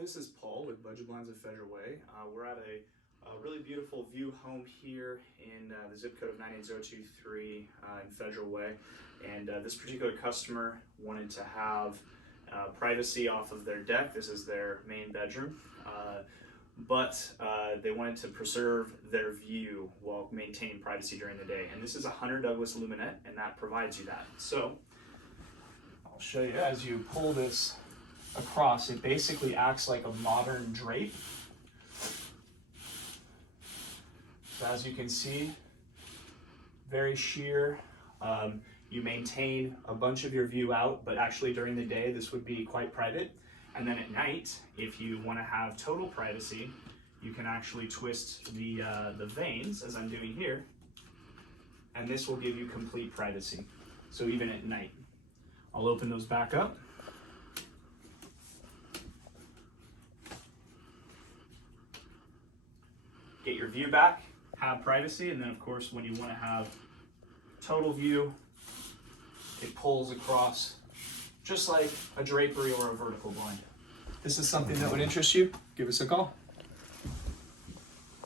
this is Paul with Budget Blinds of Federal Way. We're at a really beautiful view home here in the zip code of 98023 in Federal Way. And this particular customer wanted to have privacy off of their deck. This is their main bedroom. But they wanted to preserve their view while maintaining privacy during the day. And this is a 100 Douglas Luminette, and that provides you that. So I'll show you as you pull this across. It basically acts like a modern drape. So as you can see, very sheer. You maintain a bunch of your view out, but actually during the day this would be quite private. And then at night, if you want to have total privacy, you can actually twist the vanes, as I'm doing here, and this will give you complete privacy. So even at night. I'll open those back up. Get your view back, have privacy, and then of course when you want to have total view, it pulls across just like a drapery or a vertical blind. If this is something that would interest you, give us a call.